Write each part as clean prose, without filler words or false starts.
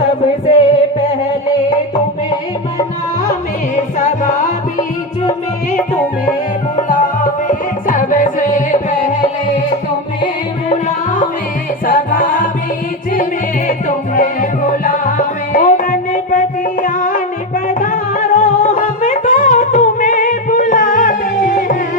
सबसे पहले तुम्हें मनावे, सभा बीच में तुम्हें बुलावे। सबसे पहले तुम्हें बुलावे, सभा बीच में तुम्हें बुलावे। ओ गणपति आन पधारो, हम तो तुम्हें बुलाते हैं।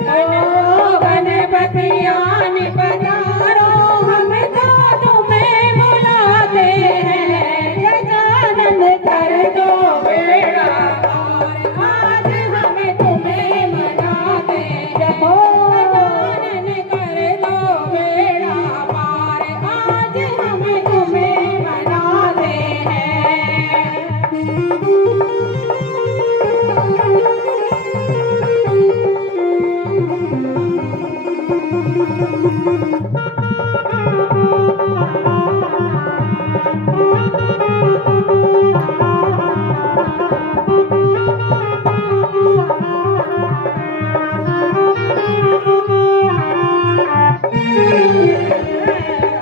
ओ गणपति आन पधारो, हम तो तुम्हें बुलाते हैं। गजानन कर दो बेड़ा पार, आज हम तुम्हें मनाते हैं। ओ गजानन कर दो बेड़ा पार, आज हम तुम्हें मनाते हैं।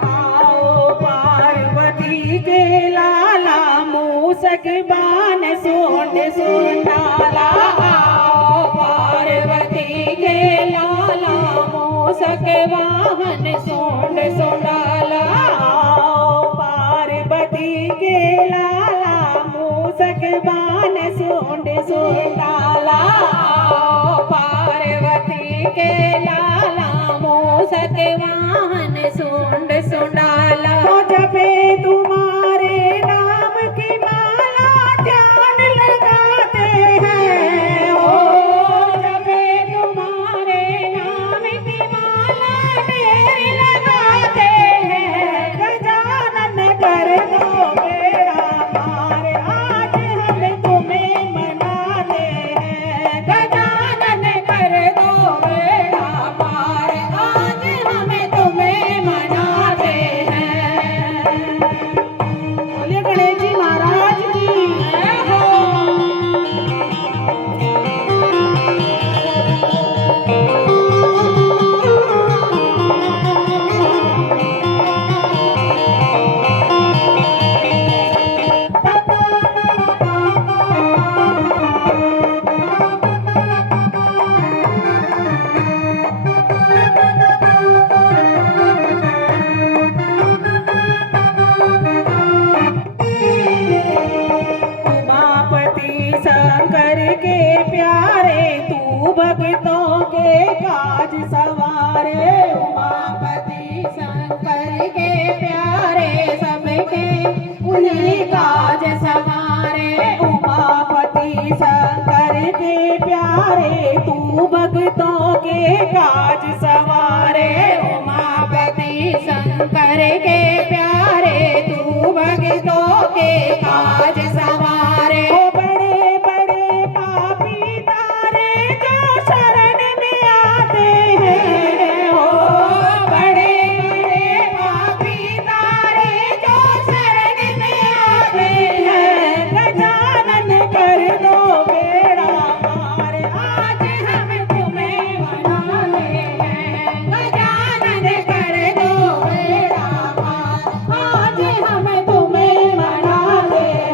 आओ पार्वती के लाला, मूसक बाण सोंड सोंडाला। आओ पार्वती के लाला, मूसक वाहन सोंड सोंडाला। आओ पार्वती के लाला, मूसक बाण सोंड सोंडाला। आओ पार्वती के लाला, मूसक वाहन सोंड सोंडाला। जपे तुम्हारे नाम की माला, ध्यान लगाते हैं। ओ जपे तुम्हारे नाम की माला, ढेर लगाते हैं। गजानन कर दो बेड़ा पार, आज हम तुम्हें मनाते हैं। गजानन कर दो बेड़ा पार, आज हम तुम्हें मनाते हैं। बोलिए गणेश जी महाराज की जय हो। उमापति शंकर के प्यारे, तू भक्तों के काज सवारे। उमापति शंकर के प्यारे, सबके उन्हीं काज सवारे। उमापति शंकर के प्यारे, तू भक्तों के काज सवारे। उमापति शंकर के प्यारे, तू भक्तों के काज सवारे। ओ बड़े बड़े पापी तारे, जो शरण में आते हैं। ओ बड़े बड़े पापी तारे, जो शरण में आते हैं। गजानन कर दो बेड़ा पार, आज हम तुम्हें मनाते हैं। गजानन कर दो बेड़ा पार, आज हम तुम्हें मनाते हैं।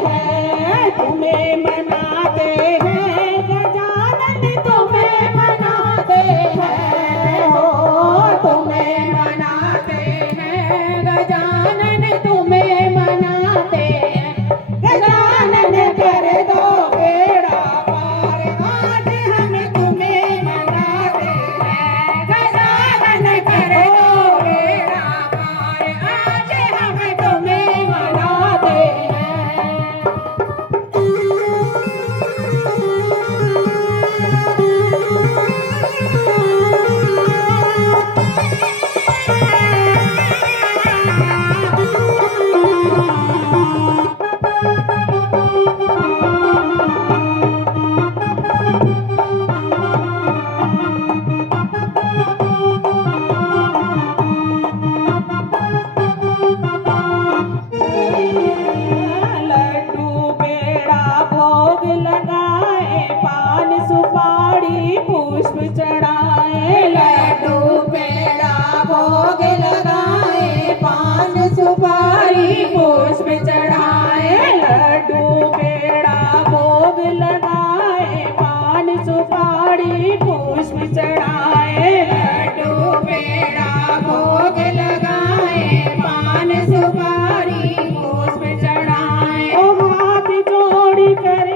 लड्डू पेड़ा भोग लगाए, पान सुपारी पुष्प चढ़ाए। लड्डू पेड़ा भोग लगाए, पान सुपारी पुष्प चढ़ाए। ओ हाथ जोड़ कर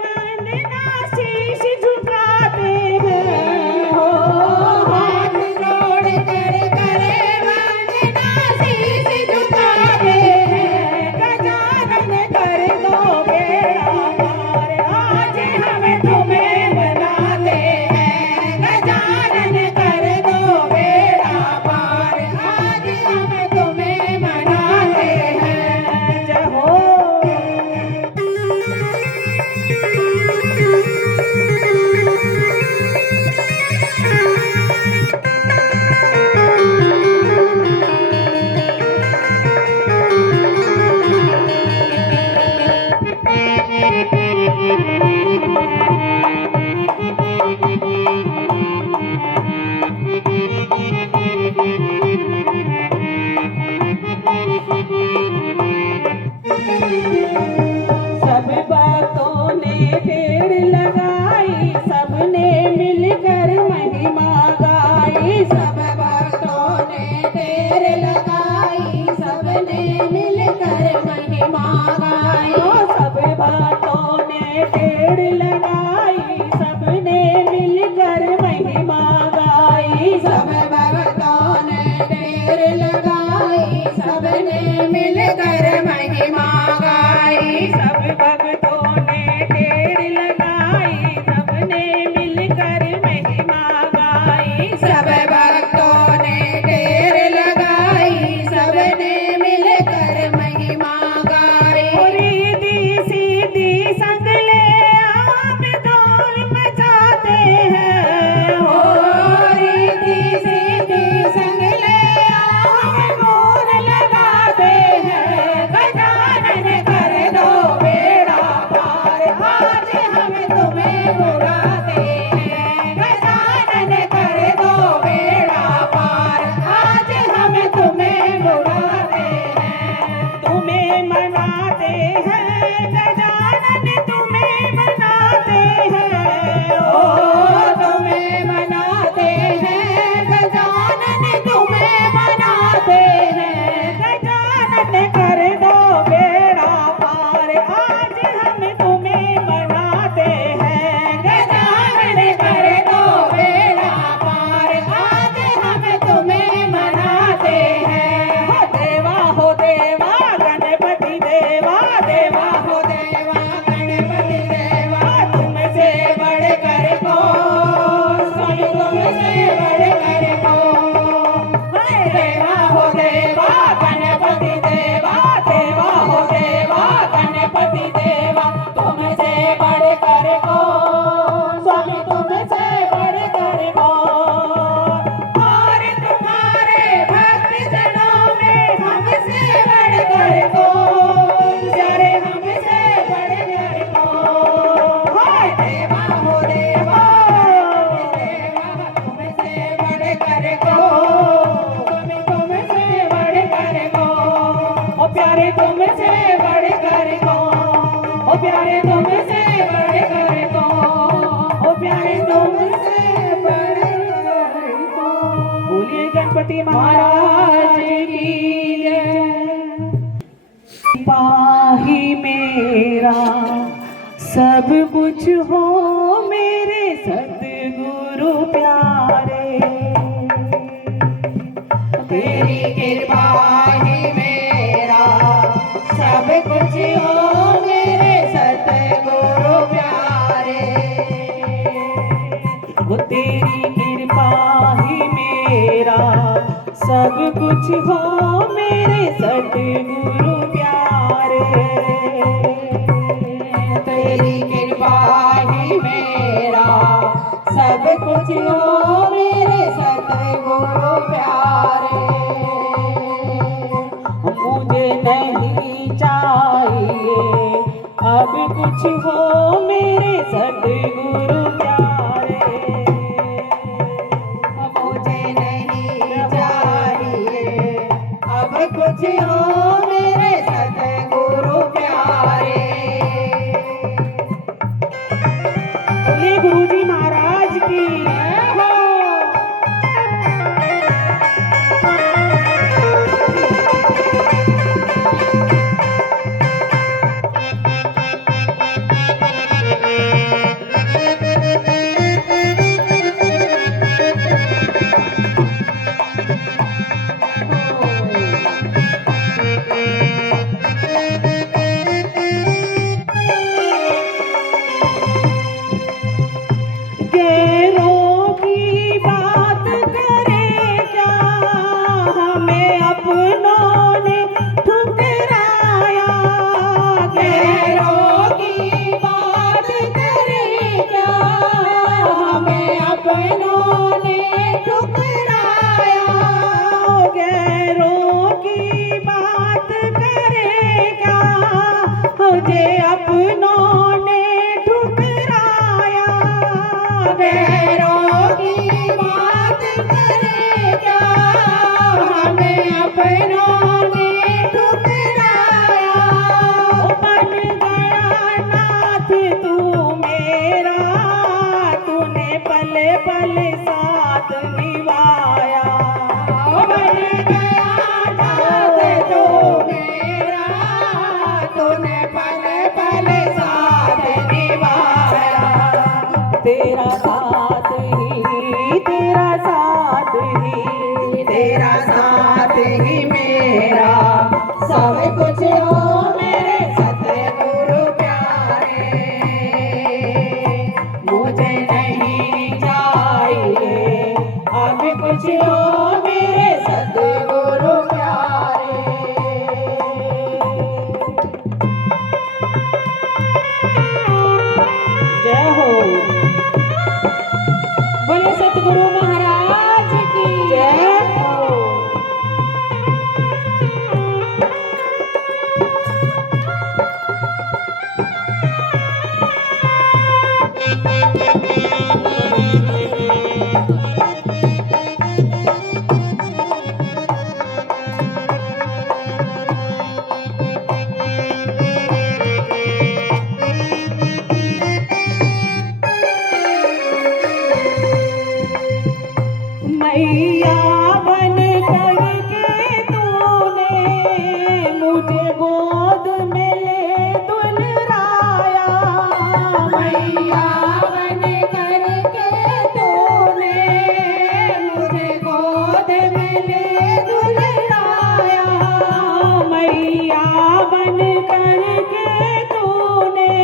वंदना शीश झुकाते हैं। हो हाथ जोड़ कर वंदना शीश झुकाते हैं। गजानन कर दो बेड़ा पार, आज हम तुम्हें मनाते हैं। गजानन कर दो बेड़ा पार, आज हम तुम्हें मनाते हैं। जय हो। सब भक्तों ने पेड़ लगाई, सबने मिलकर महिमा गाई। सब भक्तों ने ढेर लगाई, सबने मिलकर महिमा गाई। सब भक्तों ने पेड़ लगाई, सबने मिलकर महिमा गाई। सब भक्तों ने ढेर लगाई, सबने मिलकर महिमा गाई। सब भक्तों ने ढेर लगाई, सबने मिलकर महिमा गाई। सब भक्तों ने ढेर लगाई, सबने मिलकर महिमा गाई। रिद्धि सिद्धि संग ले आप ढोल मचाते हैं। हो रिद्धि सिद्धि संग ले हम मोर लगाते हैं। गजानन कर दो बेड़ा पार, आज हम तुम्हें बुलाते हैं। गजानन कर दो बेड़ा पार, आज हम तुम्हें बुलाते हैं। तुम्हें मनाते हैं गजानन, तुम्हें मनाते हैं। ओ तुम्हें मनाते हैं गजानन, तुम्हें मनाते हैं। गजानन कर दो बेड़ा पार, आज हम तुम्हें मनाते हैं। गजानन कर दो बेड़ा पार, आज हम तुम्हें मनाते हैं। हो देवा गणपति देवा, देवा हो देवा गणपति देवा, तुमसे बढ़कर कौन, स्वामी तुमसे बढ़कर कौन। हाय देवा हो देवा गणपति देवा, देवा हो देवा गणपति देवा, तुमसे बढ़कर कौन, स्वामी तुमसे बढ़कर कौन। और तुम्हारे भक्त जनों में हमसे बढ़कर कौन, प्यारे हमसे बढ़कर कौन। हाय देवा हो देवा देवा, तुमसे बढ़कर कौन, स्वामी तुमसे बढ़कर कौन। ओ प्यारे तुमसे बढ़कर कौन, ओ प्यारे तुमसे बढ़कर कौन, ओ प्यारे तुमसे बढ़कर कौन। बोलिए गणपति महाराज की जय। पाही मेरा सब कुछ हो मेरे सतगुरु प्यारे। तेरी कृपा ही मेरा सब कुछ हो मेरे सतगुरु प्यारे। वो तेरी कृपा ही मेरा सब कुछ हो मेरे सतगुरु प्यारे। तेरी कृपा ही मेरा सब कुछ हो मेरे सतगुरु प्यारे। मुझे नहीं चाहिए अब कुछ हो मेरे सतगुरु प्यारे। मुझे नहीं चाहिए अब कुछ हो मेरे सतगुरु प्यारे। गैरों की बात करें क्या, हमें अपनों ने ठुकराया। गैरों की बात करेगा मुझे अपनों ने ठुकराया। गैरों की बात करें क्या, हमें अपनों ने ठुकराया। बन गया नाथ तू मेरा, तूने पल पल साथ निभाया। बन गया नाथ तू मेरा, तूने पल पल साथ निभाया। तेरा साथ ही, तेरा साथ ही, तेरा साथ ही मेरा सब कुछ हो मेरे सतगुरु प्यारे। मुझे नहीं चाहिए अब कुछ हो मेरे सतगुरु प्यारे। जय हो। बोले सतगुरु महाराज की जय हो। मैया बन करके तूने मुझे गोद में ले दुलराया। मैया बन करके तूने मुझे गोद में ले दुलराया। मैया बन करके तूने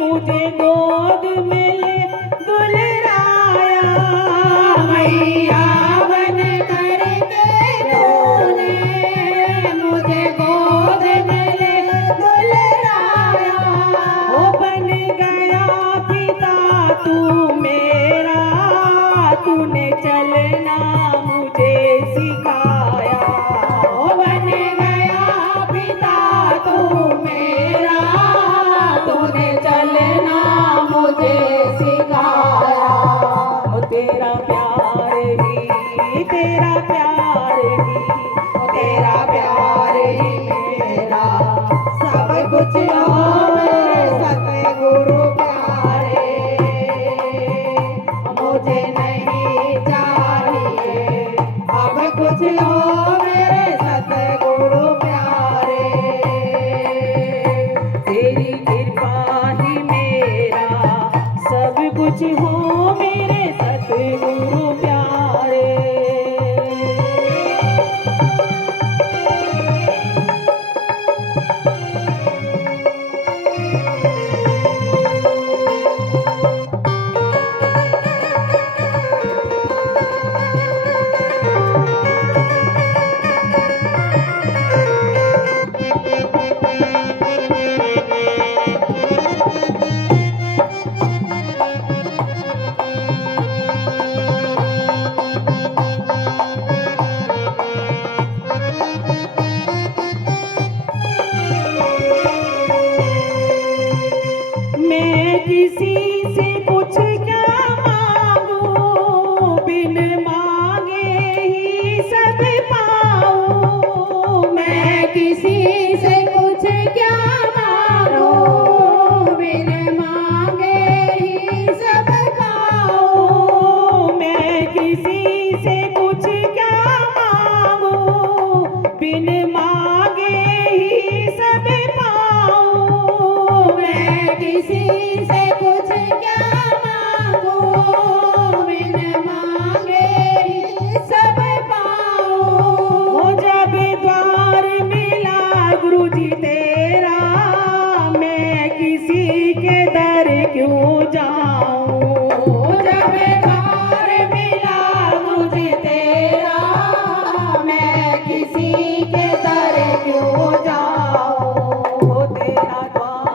मुझे गोद में ले दुलराया। मैया बन करके तूने मुझे गोद में ले दुलराया। ओ बन गया पिता तू मेरा, तूने चलना मुझे सिखाया। ओ बन गया पिता तू मेरा, तूने चलना मुझे सिखाया। ओ तेरा प्यार ही, तेरा प्यार ही, तेरा प्यार ही मेरा सब कुछ हो मेरे सतगुरु प्यारे। मुझे नहीं चाहिए अब कुछ हो मेरे सतगुरु प्यारे। तेरी कृपा ही मेरा सब कुछ हो मेरे सतगुरु प्यारे। मैं किसी से कुछ क्या मांगू, बिन मांगे ही सब पाऊं। मैं किसी से कुछ क्या मांगू, बिन मांगे ही सब पाऊं। मैं किसी से कुछ क्या मांगू, बिन मांगे ही सब पाऊं। मैं किसी से कुछ क्या मांगू, बिन मांगे ही सब पाऊं। हो जब द्वार मिला गुरु जी तेरा, मैं किसी के दर क्यों जाऊं। जब द्वार मिला मुझे तेरा, मैं किसी के दर क्यों जाऊं। हो तेरा द्वार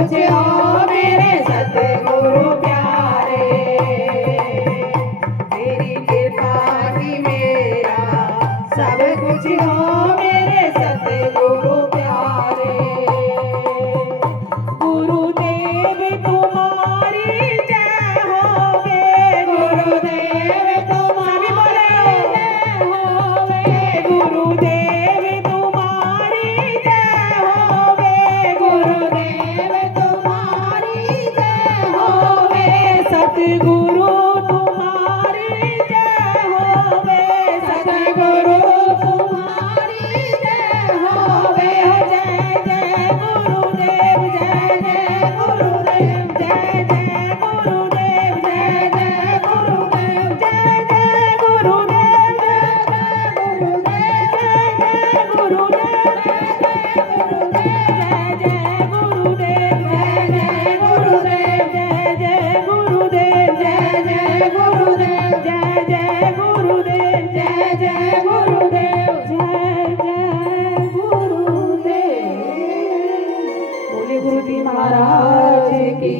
कुछ हो मेरे सतगुरु प्यारे। तेरी कृपा ही मेरा सब कुछ हो मेरे सतगुरु प्यारे। गुरुदेव तुम्हारी जय होवे, गुरुदेव तुम्हारी जय होवे, गुरुदेव तुम्हारी जय होवे, गुरुदेव तुम्हारी जय होवे, सतगुरु तुम्हारी जय होवे, सतगुरु तुम्हारी जय होवे। जय जय गुरुदेव, जय जय गुरुदेव, जय जय गुरुदेव, जय जय गुरुदेव, जय जय गुरुदेव, जय जय गुरुदेव, जय जय गुरुदेव, जय जय गुरुदेव, जय जय गुरुदेव, जय जय गुरुदेव, जय जय गुरुदेव, जय जय गुरुदेव, जय जय गुरुदेव। बोले गुरु जी महाराज की,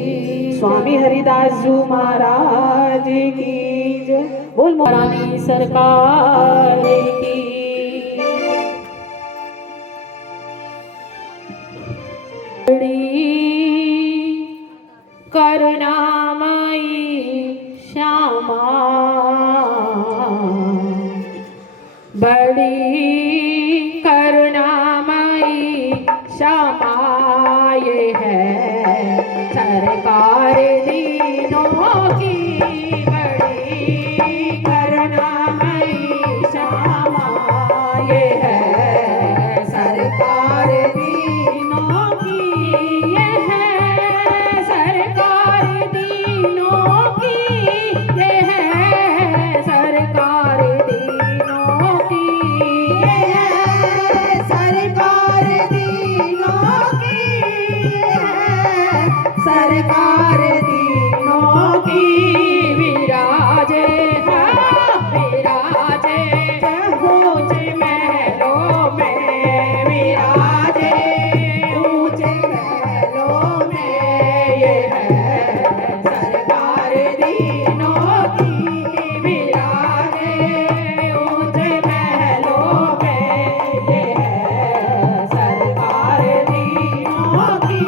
स्वामी हरिदास जी महाराज की जय। बोल महारानी सरकार की। बड़ी करुणामयी श्यामा, बड़ी करुणामयी श्यामा, ये है सरकार दीनों की। बड़ी करुणामयी श्यामा, ये है सरकार दीनों की, ये है सरकार दीनों की, ये है सरकार दीनों की, ये है सरकार दीनों की, ये है सरकार दीनों की। विराजे विराजे ऊंचे महलों में, विराजे ऊंचे महलों में, ये है सरकार दीनों की। विराजे ऊंचे महलों में, ये है सरकार दीनों की।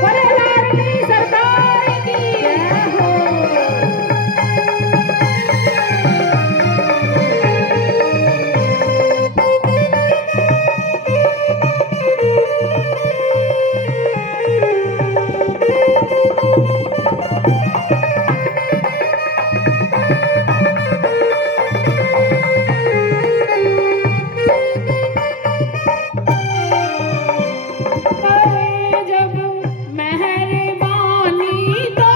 बोले लाडली सरकार की जय हो। करे जब मेहरबानी तो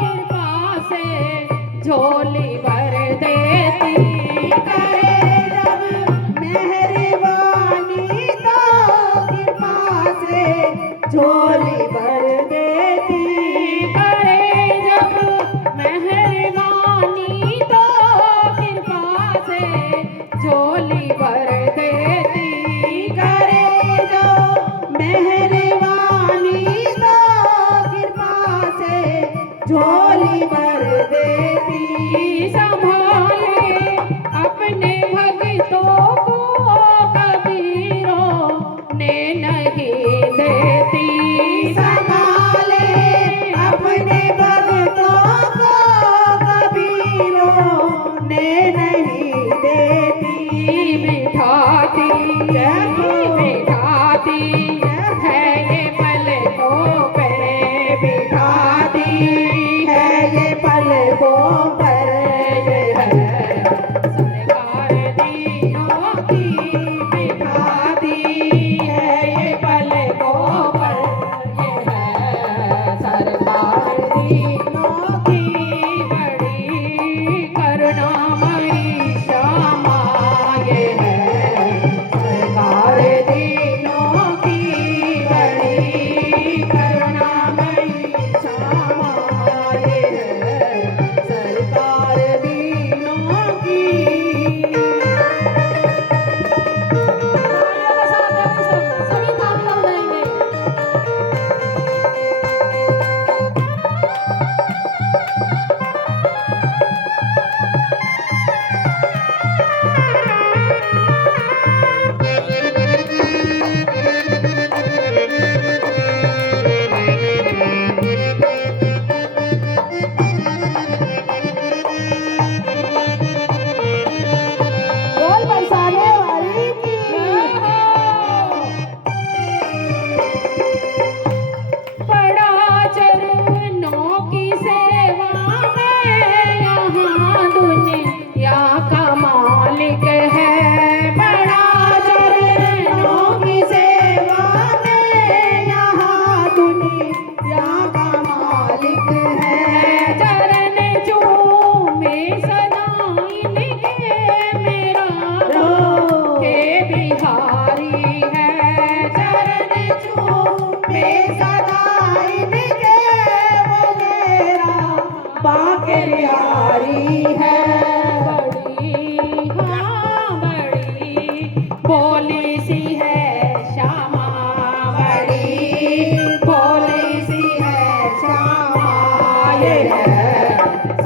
कृपा से झोली भर देती। करे जब मेहरबानी तो कृपा से झोली भर देती। करे जब मेहरबानी तो कृपा से झोली भर देती। करे जो मेहरबानी तो कृपा से झोली भर देती। संभाले अपने भक्तों को कबीरों ने नहीं देती। संभाले अपने भक्तों को कबीरों ने नहीं देती। बिठाती बिठाती है ये पलकों पे, बिठाती है ये पलकों पर, ये है सरकार दीनों की। बिठाती है ये पलकों पर, ये है सरकार दीनों की। बड़ी करुणामयी श्यामा, ये है सरकार दीनों की। बड़ी करुणामयी श्यामा, ये है सरकार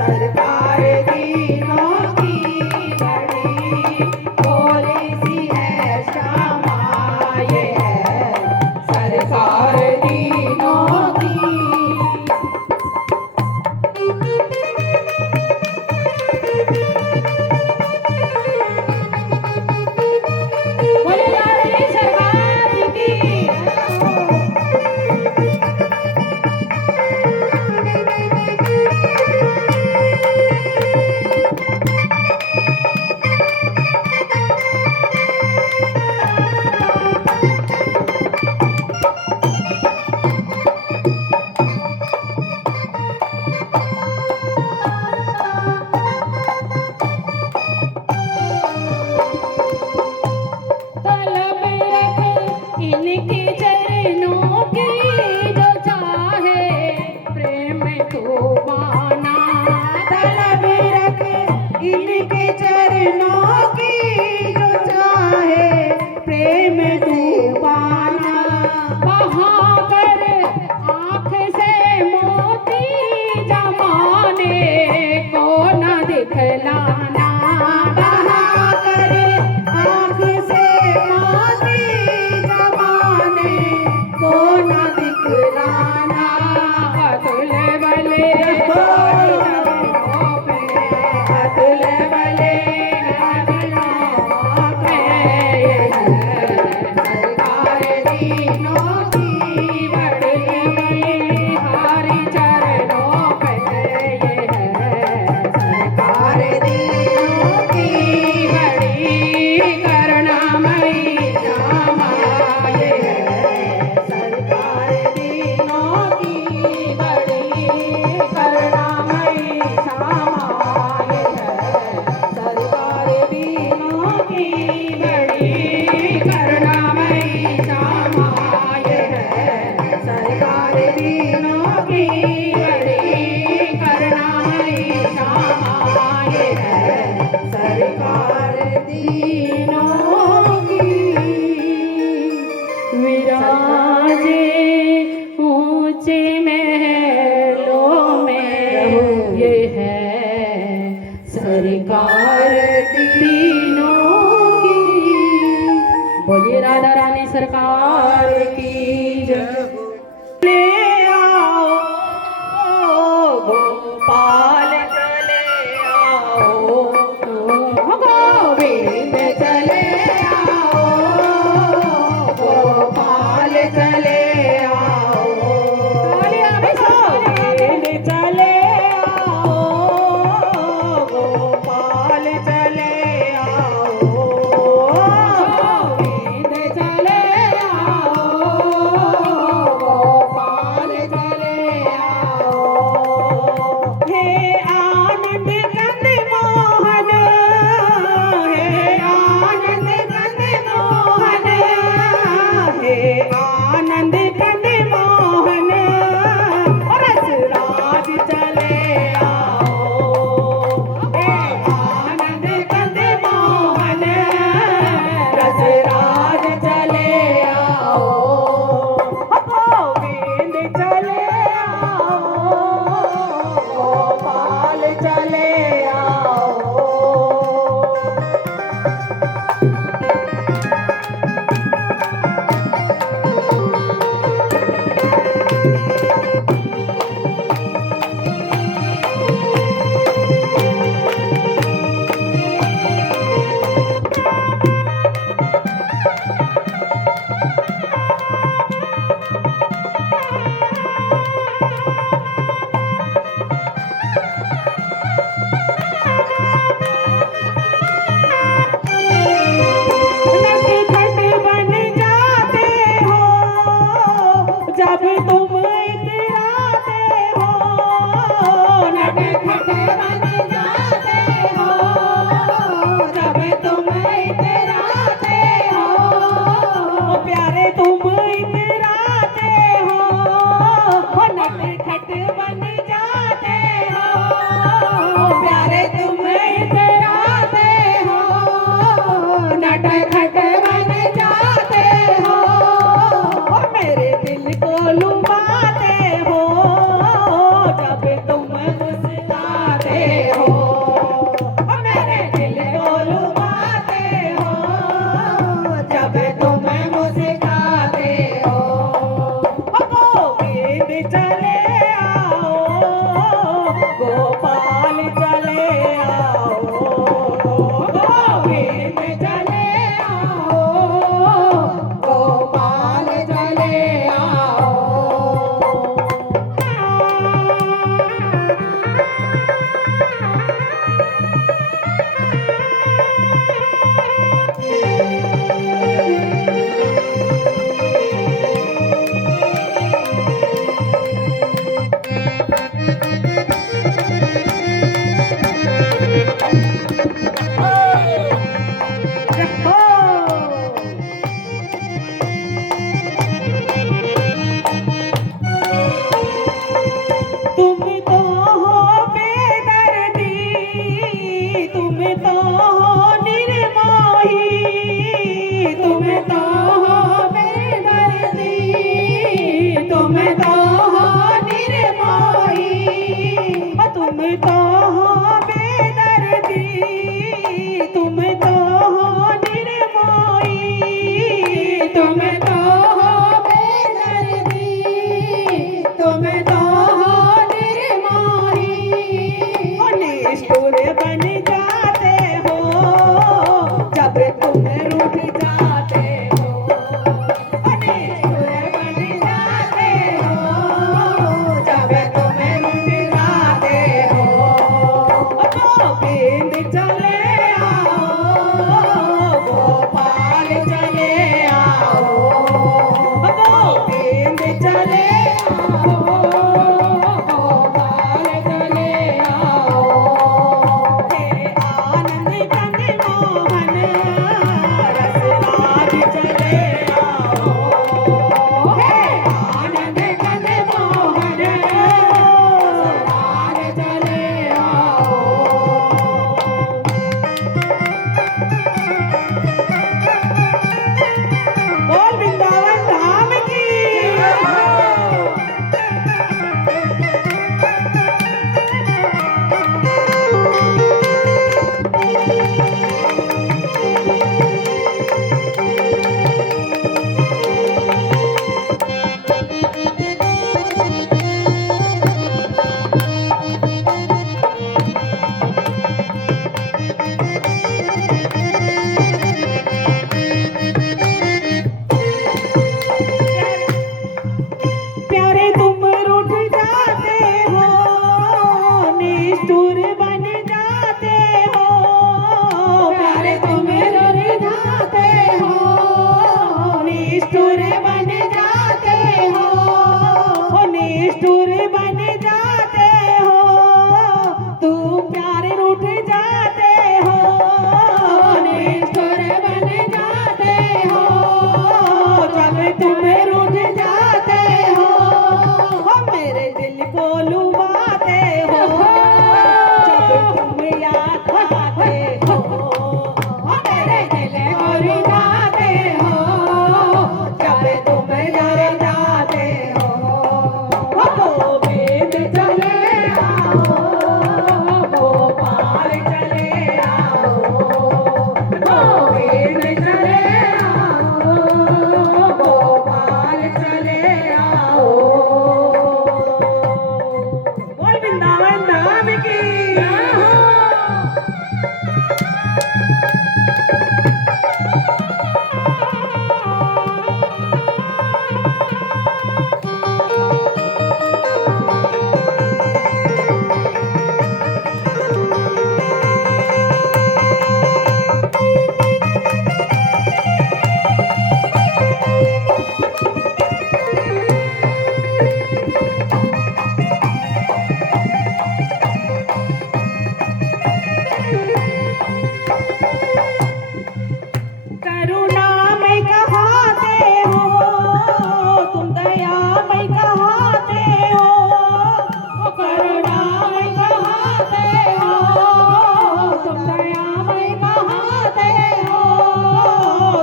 सरकार दीनों की बड़ी भोली सी है श्यामा, ये है सरकार दीनों की। बोले लाडली सरकार की तलब रख इनके चरणों की, जो चाहे प्रेम को पाना। तलब रख इनके चरणों की, जो चाहे प्रेम तू पाना। बहाकर आँख से मोती जमाने को न दिखलाना। बहाकर आँख से मोती जमाने को न दिखलाना। अतुल बले चरणों पे, अतुल बले चरणों पे ये है सरकार दीनों की बड़ी हरि चरणों पे ये है सरकार दीनों की बड़ी करुणामयी श्यामा, ये है सरकार दीनों की बड़ी करुणामयी श्यामा, ये है सरकार दीनों की बड़ी करुणामयी श्यामा, ये है सरकार दीनों की बड़ी करुणामयी श्यामा, ये है सरकार दीनों की। विराजे ऊंचे महलों में, ये है सरकार तीनों की। बोलिए राधा रानी सरकार की जय। ले आओ गोपाल चले आओ, गोविंद चले आओ, गोपाल चले आओ, बोलिए अभी सब। गोविंद चले आओ, गोपाल चले आओ, गोविंद चले आओ, गोपाल चले आओ। हे तुम तो हो बेदर्दी, तुम तो हो निर्मोही, तुम तो हो बेदर्दी, तुम तो हो निर्मोही। निष्ठुर बन जाते हो जब तुम रूठ जाते हो, निष्ठुर बन जाते हो जब तुम रूठ जाते हो। गोविंद चले आओ, गोपाल चले आओ, गोविंद चले आओ, गोपाल चले आओ। हे आनंद कंद मोहन रसराज चले आओ, हे आनंद कंद मोहन रसराज चले आओ। बोल वृंदावन धाम की। प्यारे तुम रूठ जाते हो, निष्ठुर बन जाते हो, प्यारे तुम रुठ जाते हो, निष्ठुर बन जाते हो, निष्ठुर बन जाते हो, तू प्यारे रूठ जाते हो, निष्ठुर बन जाते हो, जब तुम रूठ जाते हो, मेरे दिल को लुभाते हो, जब तुम याद आते हो, मेरे दिल को रुलाते हो, जब तुम डर जाते हो। गोविंद चले आओ, गोपाल चले आओ, गोविंद चले आओ, गोपाल चले आओ। बोल वृंदावन धाम की। करुणामय कहाते हो, तुम दयामय कहाते हो, करुणामय कहाते हो, तुम दयामय कहाते हो,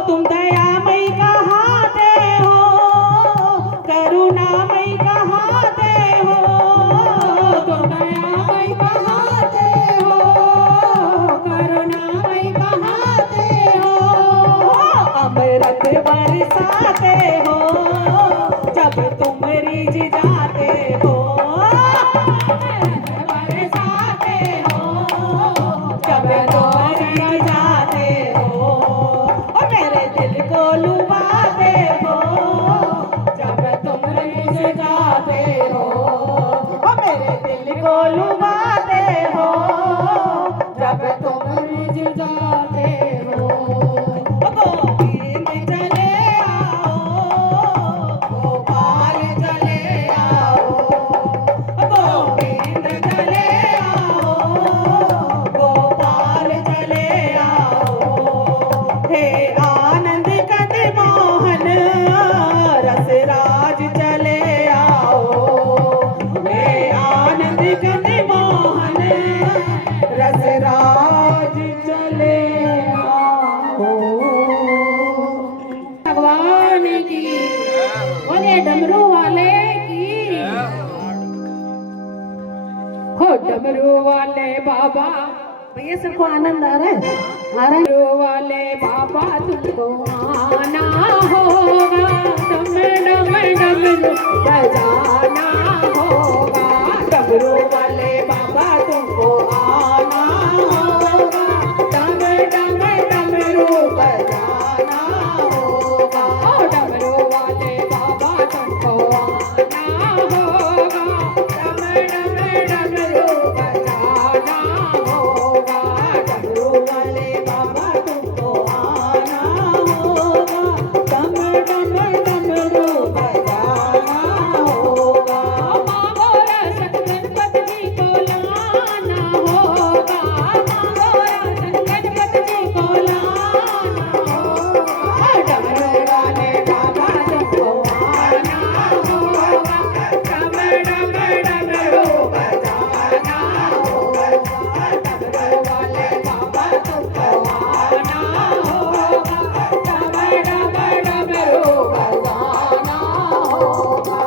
तुम दयामय कहाते हो, करुणामय कहाते हो, तुम दयामय कहाते हो, करुणामय कहाते हो। अमृत बरसाते हो जब तुम रिझ जाते हो, बरसाते हो, जब तुम रिझ जाते हो, मेरे दिल को लुभाते हो, जब तुम रिझ जाते हो, मेरे दिल को लुभाते हो, जब तुम रिझ जाते हो। गोविंद चले आओ, गोपाल चले आओ, गोविंद चले आओ, गोपाल चले आओ। हे आनंद कंद मोहन रसराज चले आओ, हे आनंद कंद मोहन डमरू वाले बाबा। भैया सबको आनंद आ रहा है? आ रहा है? डमरू वाले बाबा तुमको आना होगा, डम डम डमरू बजाना होगा। डमरू वाले बाबा तुमको आना होगा, डम डम डमरू बजाना होगा। ओ डमरू वाले बाबा तुमको आना होगा, डम डम डमरू बजाना होगा। डमरू वाले बाबा तुमको आना होगा, डम डम डमरू बजाना होगा। मांगो राशन गणपति जी को लाना होगा, मांगो राशन गणपति जी को लाना होगा। डमरू वाले बाबा तुमको आना होगा, डम डम डमरू बजाना होगा। डमरू वाले बाबा तुमको आना होगा, डम डम डमरू बजाना होगा।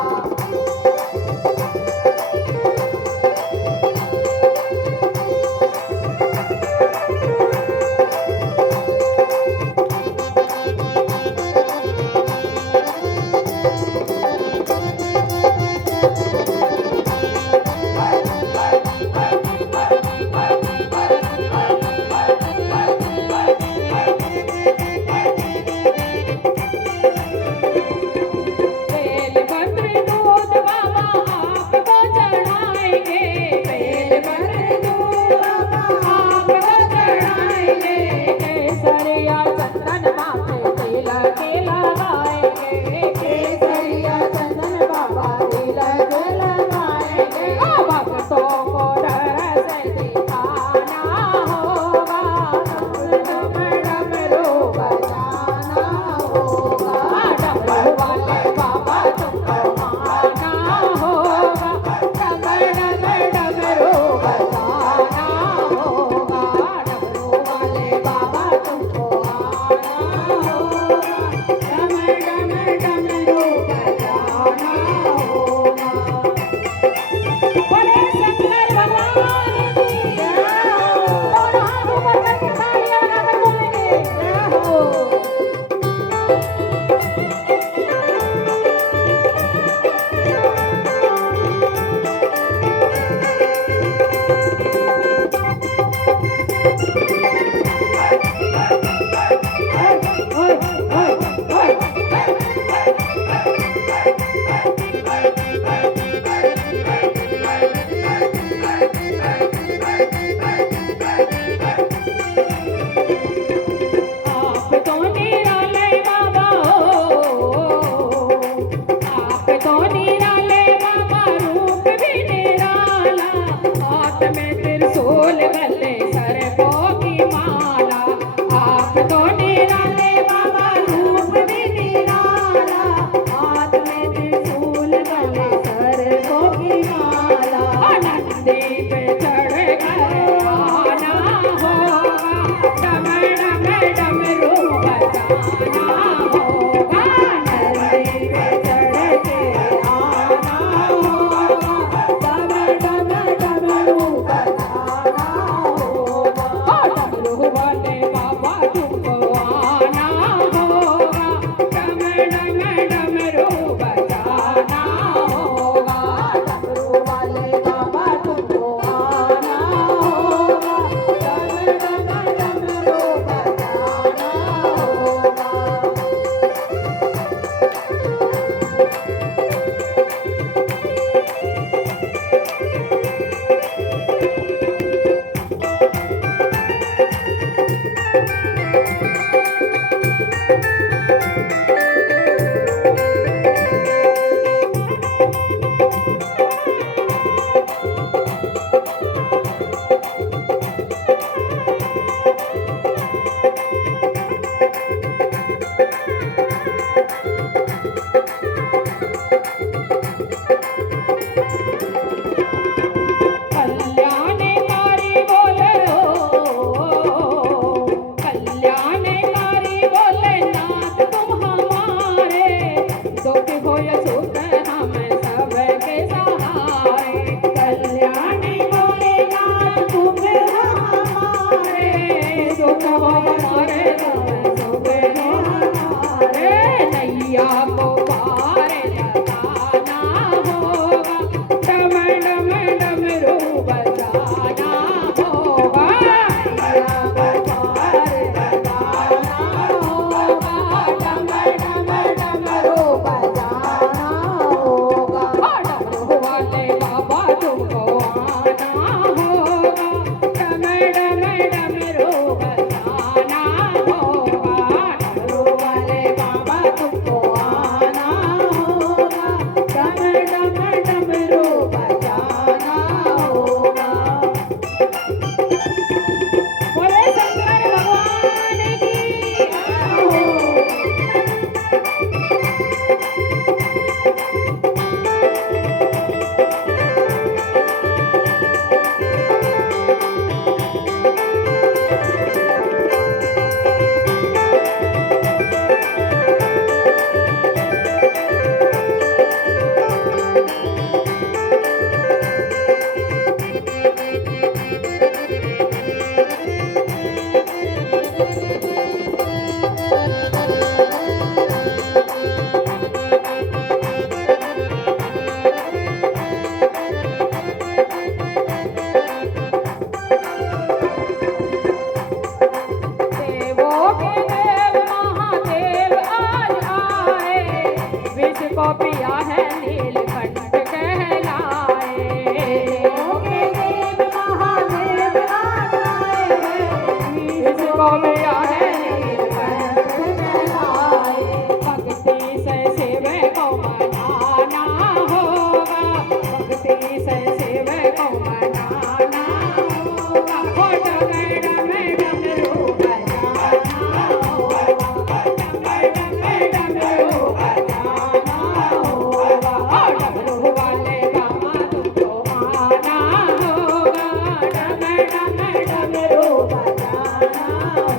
बेलपत्र दूध बाबा आपको चढ़ाएंगे, बेलपत्र दूध बाबा आपको चढ़ाएंगे। केसरिया चंदन माथे तिलक लगाएंगे, केसरिया चंदन बाबा तिलक लगाएंगे। भक्तों को दरस दिखाना होगा, डम डमरू बजाना होगा। डमरू वाले बाबा तुमको आना होगा, डम डम डमरू बजाना होगा। डमरू वाले बाबा तुमको आना होगा, डम डम डमरू बजाना होगा। बोले शंकर भगवान की जय हो। दोनों हाथ ऊपर करके तालियां बजाकर बोलेंगे जय हो। आप तो निराले बाबा हो, आप तो निराले बाबा, रूप भी निराला। हाथ में त्रिशूल गले सर्पों की माला। आप तो निराले बाबा, रूप भी निराला। हाथ में त्रिशूल गले सर्पों की माला। नंदी पे चढ़ कर आना होगा, डम डम डमरू बजाना होगा। नंदी पे चढ़ के आना होगा, डम डम डमरू बजाना होगा। डमरू वाले बाबा तुमको आना होगा, डम डम डमरू बजाना होगा। डमरू वाले बाबा तुमको आना होगा, डम डम डमरू बजाना होगा। बजाना होगा मैया को पार लगाना होगा डम डम डमरू बजाना होगा डमरू वाले बाबा तुमको आना होगा डम डम डमरू बजाना होगा डमरू वाले बाबा तुमको आना होगा डम डम डमरू बजाना होगा बोले शंकर भगवान की देवों के देव महादेव आज आए विष को पिया है नीलकंठ कहलाए देवों के देव महादेव आज आए विष को पिया है नीलकंठ कहलाए भक्ति से शिव को मनाना होगा भक्ति से शिव को मनाना होगा हो डम डम डमरू बजाना होगा डम डम डमरू बजाना होगा हो डमरू वाले बाबा तुमको आना होगा डम डम डमरू बजाना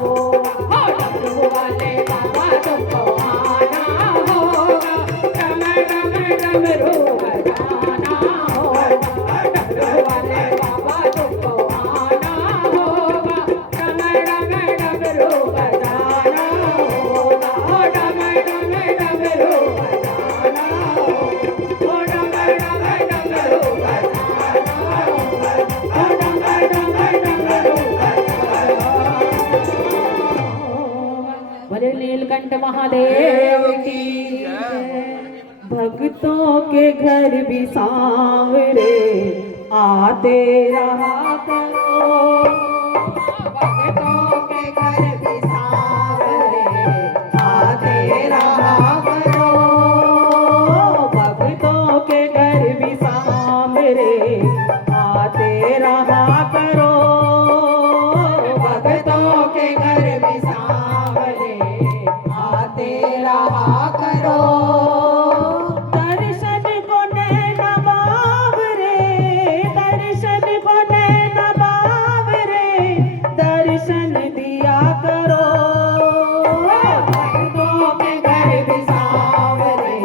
होगा हो डमरू वाले बाबा तुमको आना होगा डम डम डमरू बजाना होगा डमरू वाले बाबा तुमको आना होगा डम डम डमरू बजाना होगा हो डम डम डमरू बजाना होगा हो डम डम डमरू बजाना होगा हो डम डम डमरू बजाना बोले नीलकंठ महादेव की भक्तों के घर भी सांवरे आते रहा करो भक्तों के घर भी सांवरे आते रहा करो भक्तों के घर भी सांवरे आते रहा करो भक्तों के घर भी सांवरे आते रहा करो दर्शन को नैना बावरे दर्शन को नैना बावरे दर्शन दिया करो भक्तों के घर भी सांवरे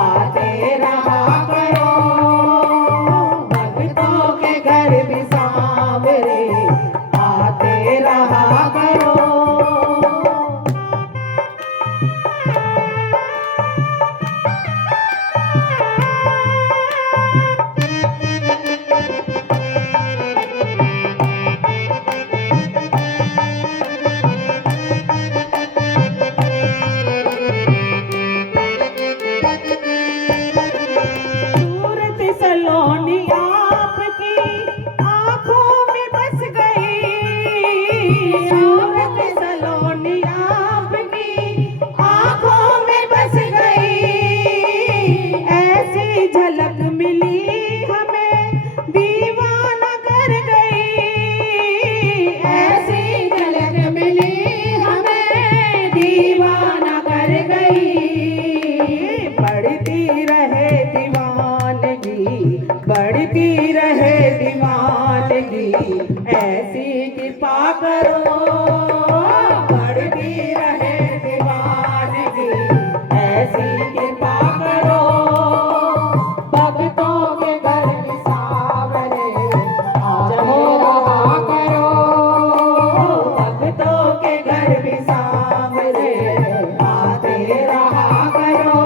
आते रहा करो भक्तों के घर भी सांवरे आते रहा करो सूरत सलोनी आपकी आंखों में बस गई सूरत सलोनी आपकी आंखों में बस गई ऐसी झलक मिली हमें दीवाना कर गई ऐसी झलक मिली हमें दीवाना कर गई बढ़ती रहे दीवानगी ऐसी कृपा करो बढ़ती रहे दीवानगी ऐसी कृपा करो भक्तों के घर भी सांवरे आते रहा करो भक्तों के घर भी सांवरे आते रहा करो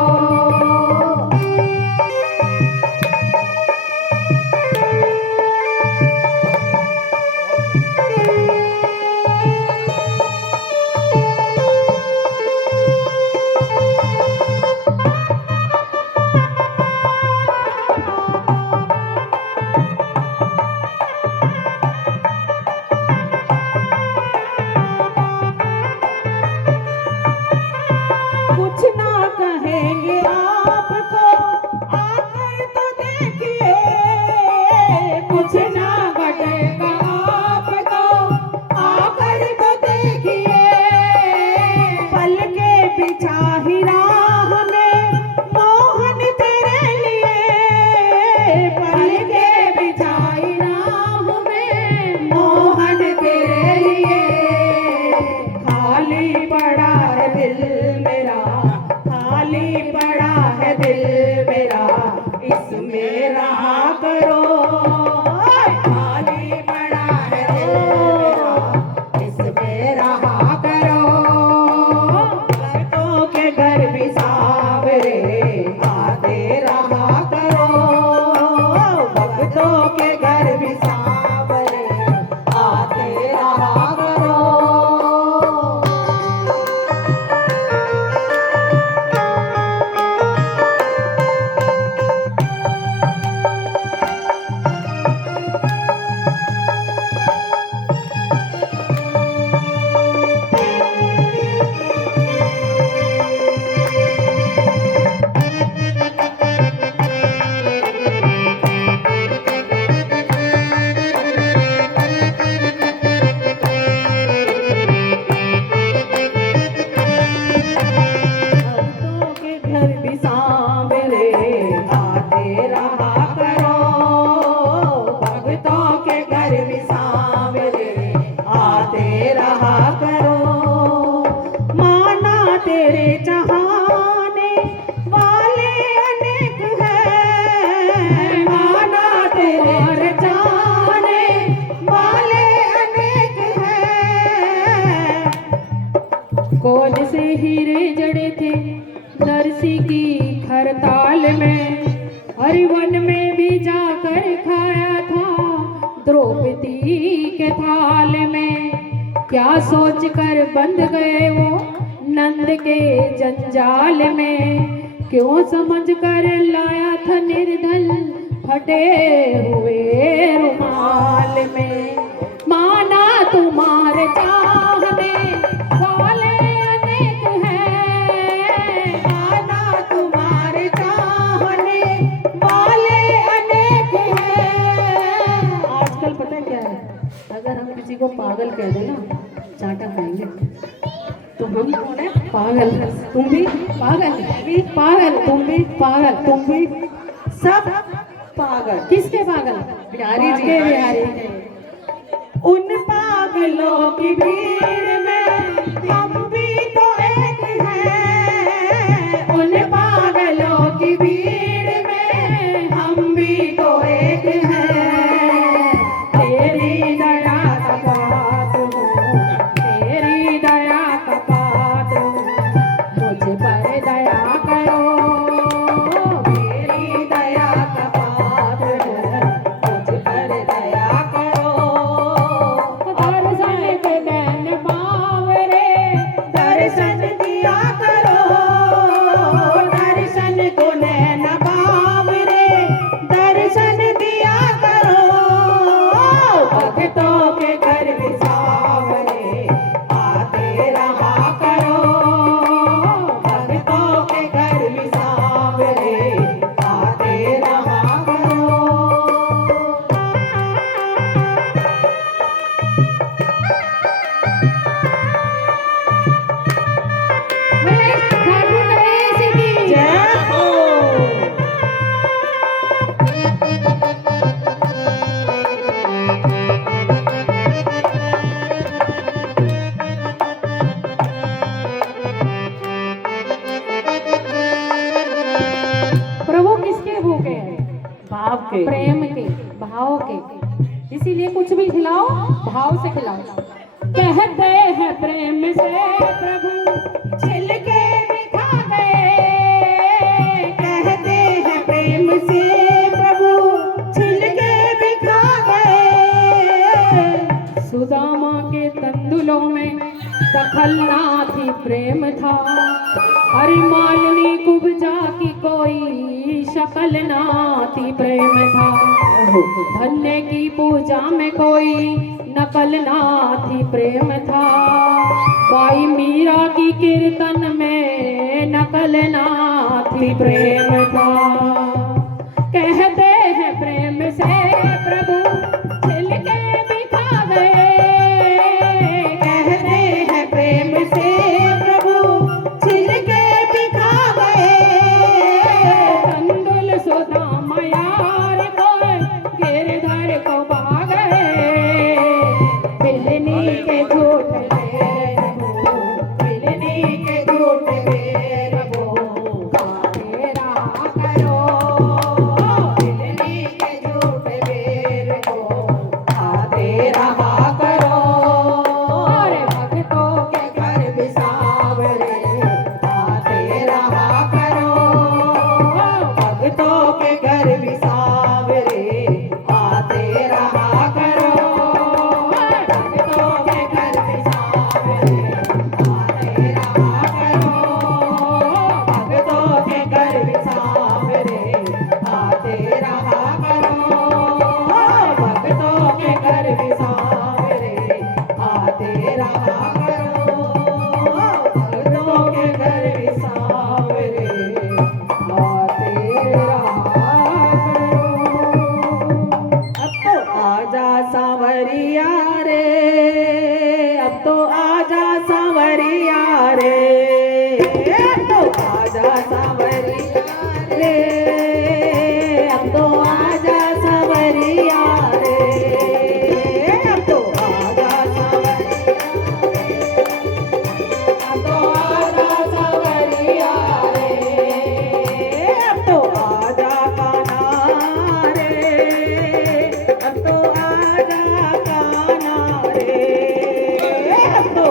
खीरे जड़े थे नरसी की खरताल में। हरि वन में भी जाकर खाया था द्रौपदी के थाल में। क्या सोच कर बंध गए वो नंद के जंजाल में। क्यों समझ कर लाया था निर्धन फटे हुए रुमाल में। माना तुम्हारे चाहने वाले अनेक हैं। माना तुम्हारे चाहने वाले अनेक हैं। आजकल पता है क्या है, अगर हम किसी को पागल कह दें ना चाटा खाएंगे। तो हम कौन है? पागल। तुम भी पागल, भी पागल, तुम भी पागल, तुम भी सब पागल। किसके पागल? बिहारी जी। के बिहारी। उन पागलों की भीड़ में हम भी तो एक हैं। उन पागलों की भीड़ में हम भी तो एक हैं। तेरी दया का पात्र हूँ, तेरी दया का पात्र हूँ, मुझ पर दया करो। मेरी दया का पात्र है, मुझ पर दया करो। दर्शन के नैन बावरे, दर्शन दिया करो। दर्शन को नैन बावरे, दर्शन दिया करो। भक्तों के घर बिसावरे आते रहा करो। भक्तों के घर बिसावरे आते रहा करो। महेश ठाकुर गणेश की जय हो। प्रभु किसके भूखे हैं? भाव के। प्रेम के, भाव के। इसीलिए कुछ भी खिलाओ भाव से खिलाओ। कहते हैं प्रेम से प्रभु छिलके भी खा गए। कहते हैं प्रेम से प्रभु छिलके भी खा गए। सुदामा के तंदुलों में दखल ना थी प्रेम था। हरि मालिनी कुब्जा की कोई शक्ल ना थी प्रेम था। धन्य की पूजा में कोई नकल ना थी प्रेम था। बाई मीरा की कीर्तन में नकल ना थी प्रेम था। कहते हैं प्रेम से प्रभु छिलके भी खा गए। कहते हैं प्रेम से प्रभु छिलके भी खा गए। तंदुल सुदामा यार को गिरधर को पा गए। बिलनी के झूठ मिलने के झूठ बेर वो खाते रहा करो। मिलने के झूठ बेर वो खाते रहा करो। और भक्तों के घर बिसावरे आते रहा करो। भक्तों के घर बिसावरे आते रहा करो। भक्तों के घर बिसावरे आते रहा करो। भक्तों के घर बिसावरे आते रहा करो। भक्तों के घर बिसावरे आते रहा करो। भक्तों के घर बिसावरे आते रहा करो। अब तो आजा सांवरिया रे। अब तो आजा सांवरिया रे। अब तो आजा सांवरिया रे। अब तो आजा सांवरिया रे। अब तो आजा सांवरिया रे। अब तो आजा सांवरिया रे। अब तो आजा कान्हा रे। अब तो आजा कान्हा रे। अब तो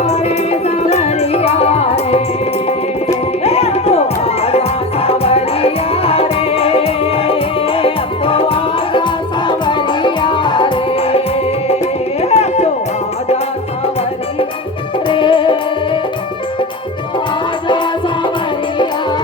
रे सावरिया रे, अब तो आजा सावरिया रे, अब तो आजा सावरिया रे, अब तो आजा सावरिया रे, आजा सावरिया रे,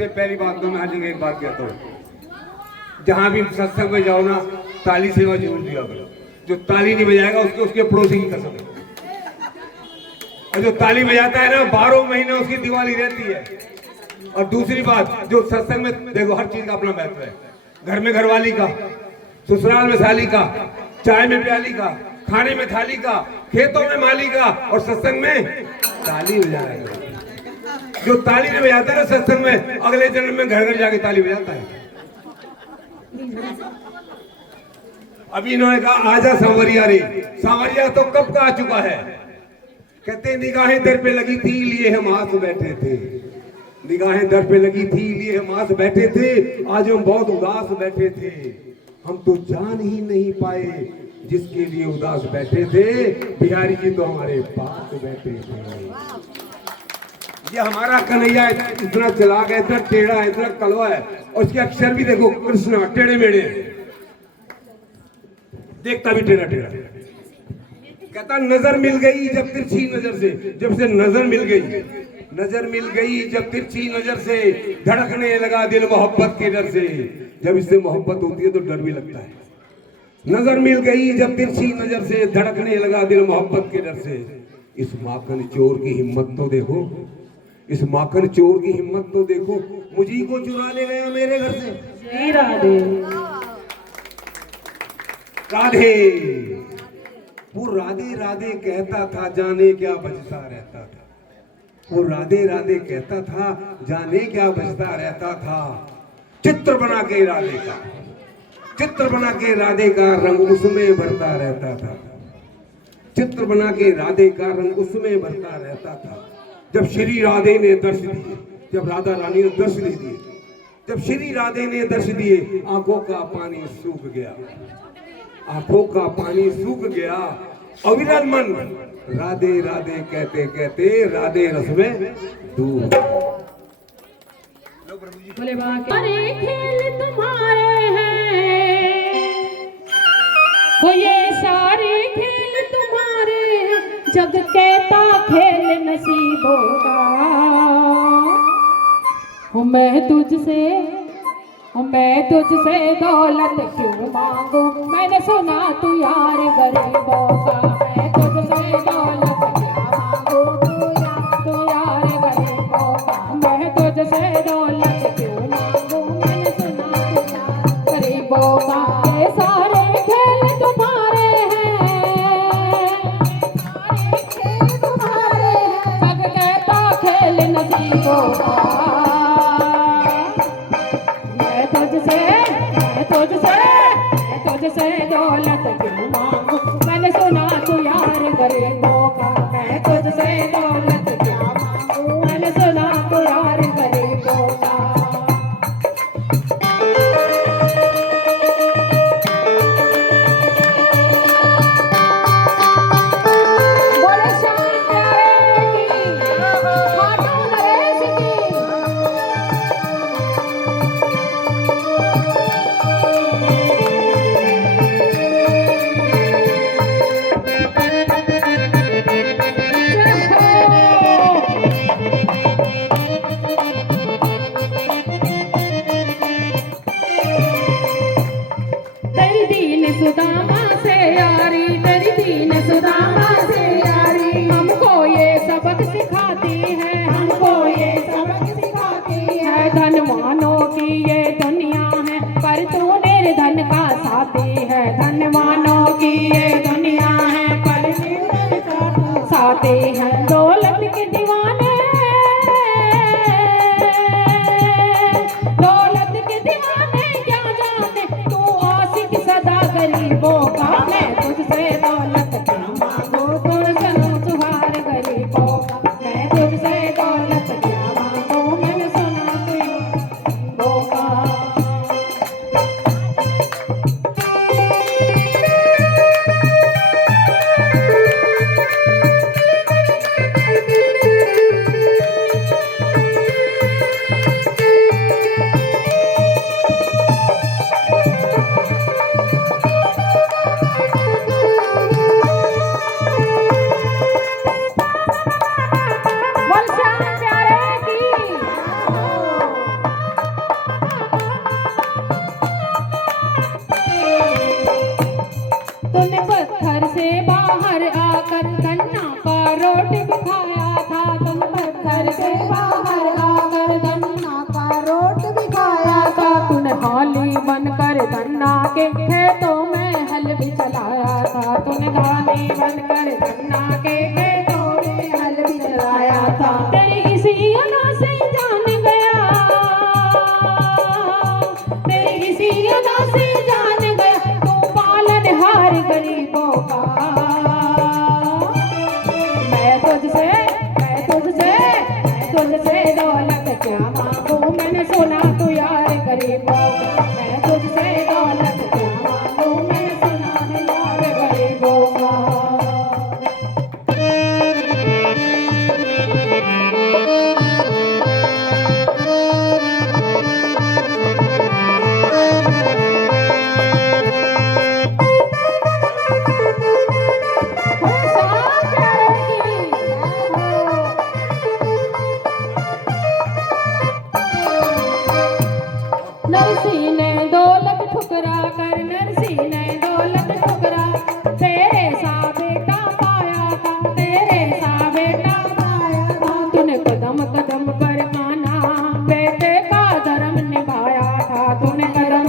सबसे पहली बात तो मैं हर जगह एक बात कहता हूँ, जहां भी सत्संग में जाओ ना, ताली सेवा जरूर दिया करो। जो ताली नहीं बजाएगा उसके पड़ोसी की कसम है। और जो ताली बजाता है ना, 12 महीने उसकी दिवाली रहती है। और दूसरी बात, जो सत्संग में देखो हर चीज का अपना महत्व है। घर में घरवाली का, ससुराल में साली का, चाय में प्याली का, खाने में थाली का, खेतों में माली का, और सत्संग में ताली बजाएगा। जो ताली नहीं बजाता है ना सत्संग में, अगले जन्म में घर घर जाके ताली बजाता है। अभी इन्होंने कहा आजा सांवरिया रे, सांवरिया तो कब का आ चुका है। कहते निगाहें दर पे लगी थी लिए हम आस बैठे थे, निगाहें दर पे लगी थी लिए हम आस बैठे थे, आज हम बहुत उदास बैठे थे, हम तो जान ही नहीं पाए जिसके लिए उदास बैठे थे, बिहारी जी तो हमारे पास बैठे थे। ये हमारा कन्हैया इतना चलाक है, इतना टेढ़ा है, इतना कलवा है, और उसके अक्षर भी देखो कृष्णा टेढ़े मेढ़े, देखता भी टेढ़ा टेढ़ा। कहता नजर मिल गई जब तिरछी नजर से, जब से नजर मिल गई, नजर मिल गई जब तिरछी नजर से, धड़कने लगा दिल मोहब्बत के डर से। जब इससे मोहब्बत होती है तो डर भी लगता है। नजर मिल गई जब तिरछी नजर से, धड़कने लगा दिल मोहब्बत के डर से। इस माखन चोर की हिम्मत तो देखो, इस माखन चोर की हिम्मत तो देखो, मुझी को चुरा ले गया मेरे घर से। राधे राधे, वो राधे राधे कहता था, जाने क्या बजता रहता था। वो राधे राधे कहता था, जाने क्या बजता रहता था। चित्र बना के राधे का, चित्र बना के राधे का रंग उसमें भरता रहता था, चित्र बना के राधे का रंग उसमें भरता रहता था। जब श्री राधे ने दर्श दिए, जब राधा रानी ने दर्श दे दिए, जब श्री राधे ने दर्श दिए, आंखों का पानी सूख गया, आंखों का पानी सूख गया। अविरल मन राधे राधे कहते कहते राधे रस में डूब। बोले बाके खेल तुम्हारे हैं, हो ये सारे खेल तुम्हारे हैं, जग कहता खेल नसीबों का। हो मैं तुझसे दौलत क्यों मांगू, मैंने सुना तू यार गरीबों का। मैं तुझसे दौलत क्या मांगू, तू यार गरीबों का। मैं तुझसे दौलत क्यों मांगू, मैंने सुना तू यार गरीबों का। ये सारे खेल तुम्हारे हैं, सारे खेल तुम्हारे हैं, जग कहता खेल नसीबों का। तुझसे दौलत क्यों मांगू, मैंने सुना तू यार गरीबों का। मैं तुझसे दौलत क्या मांगू, मैंने सुना तू यार गरीबों का। बोले श्याम प्यारे की, खाटू नरेश की। सुदामा से यारी, तेरी दीन सुदामा से यारी, हमको ये सबक सिखाती है, हमको ये सबक सिखाती है। धनवानों की ये दुनिया है, पर तू निर्धन का साथी है। धनवानों की ये दुनिया है, पर निर्धन का साथी है। दौलत के दीवाने, दौलत के दीवाने क्या जाने, तू आशिक सदा गरीबों का। मैं तुझसे दौलत क्या मांगू, तू सुनो सुहार गरीबों का। मैं तुझसे दौलत क्या मांगू, मैंने सुना तू गरीबों का। बनकर धन्ना के खेतों में हल भी चलाया था। तूने दानी बनकर धन्ना के खेतों में हल भी चलाया था। तेरी इसी अदा से जान गया, तेरी इसी अदा से जान गया तू पालनहार गरीबों का। मैं तुझसे दौलत क्या मांगू, मैंने सुना तू यार गरीबों का। मैं तुझसे दौलत क्या मांगू, मैंने सुना तू यार गरीबों का। नरसी ने दौलत ठुकरा कर, नरसी ने दौलत ठुकरा, तेरे सा बेटा पाया था, तेरे सा बेटा पाया था। तूने कदम कदम पर माना बेटे का धर्म निभाया था, तूने कदम